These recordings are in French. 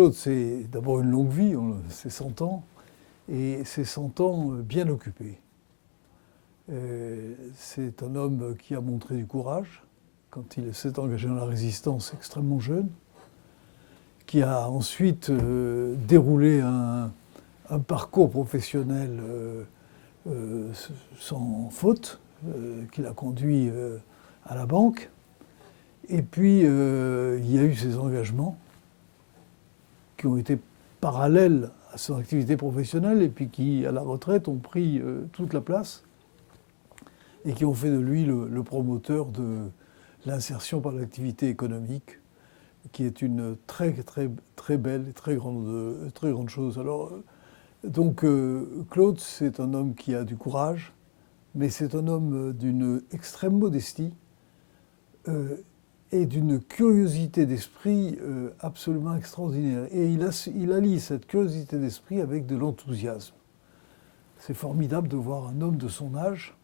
Claude, c'est d'abord une longue vie, c'est 100 ans, et c'est 100 ans bien occupés. C'est un homme qui a montré du courage quand il s'est engagé dans la résistance extrêmement jeune, qui a ensuite déroulé un parcours professionnel sans faute, qui l'a conduit à la banque. Et puis, il y a eu ses engagements qui ont été parallèles à son activité professionnelle et puis qui, à la retraite, ont pris toute la place et qui ont fait de lui le promoteur de l'insertion par l'activité économique, qui est une très, très, très belle et très grande chose. Alors, donc, Claude, c'est un homme qui a du courage, mais c'est un homme d'une extrême modestie et d'une curiosité d'esprit absolument extraordinaire. Et il allie cette curiosité d'esprit avec de l'enthousiasme. C'est formidable de voir un homme de son âge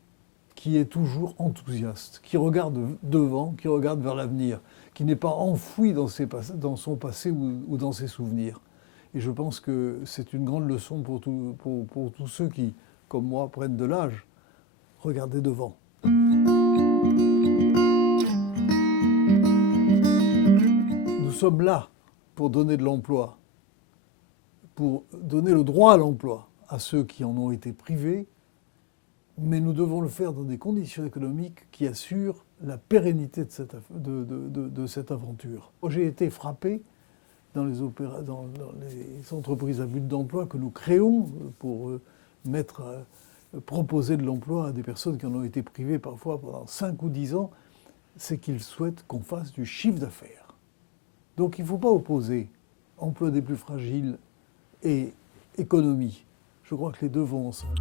qui est toujours enthousiaste, qui regarde devant, qui regarde vers l'avenir, qui n'est pas enfoui dans son passé ou dans ses souvenirs. Et je pense que c'est une grande leçon pour tous ceux qui, comme moi, prennent de l'âge. Regardez devant. Nous sommes là pour donner de l'emploi, pour donner le droit à l'emploi à ceux qui en ont été privés, mais nous devons le faire dans des conditions économiques qui assurent la pérennité de cette aventure. J'ai été frappé dans les entreprises à but d'emploi que nous créons pour proposer de l'emploi à des personnes qui en ont été privées parfois pendant 5 ou 10 ans, c'est qu'ils souhaitent qu'on fasse du chiffre d'affaires. Donc il ne faut pas opposer emploi des plus fragiles et économie. Je crois que les deux vont ensemble.